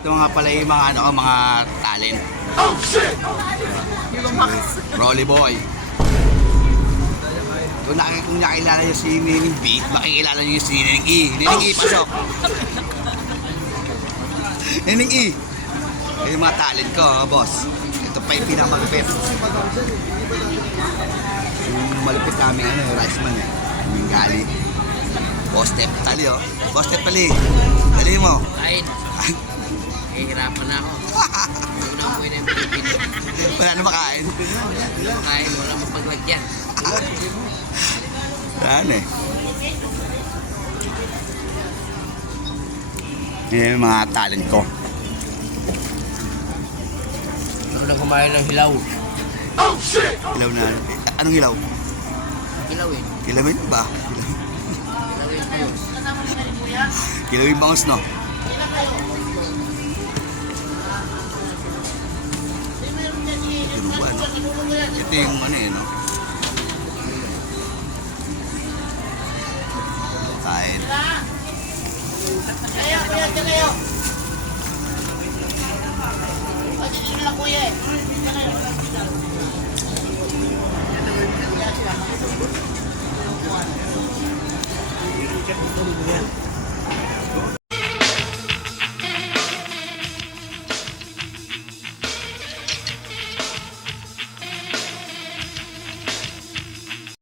Ito nga pala yung mga ano, mga talent. Oh shit! Rolly Boy. Kung nakilala nyo si Nining B, makikilala nyo yung si Nining E. Nining E, pasok! Nining E! Ito yung mga talent ko, boss. Ito pa yung pinakamalupit. Yung malupit namin rice man eh. Yung gali. Boss Step, tali oh. Boss Step tali. Tali mo. Kain. Hihirapan na ako. Wala ko yun yung Pilipino. Wala na makain. Wala makain, wala mapaglagyan. Saan eh? Yan yung mga talent ko. Ano na kumain ng hilaw? Oh shit! Ilaw na. Anong ilaw? Hilawin. Kilawin ba? Hilawin pa yun. Kilawin bangos, no? Tinuban. Ito yung ano eh, no? Kain.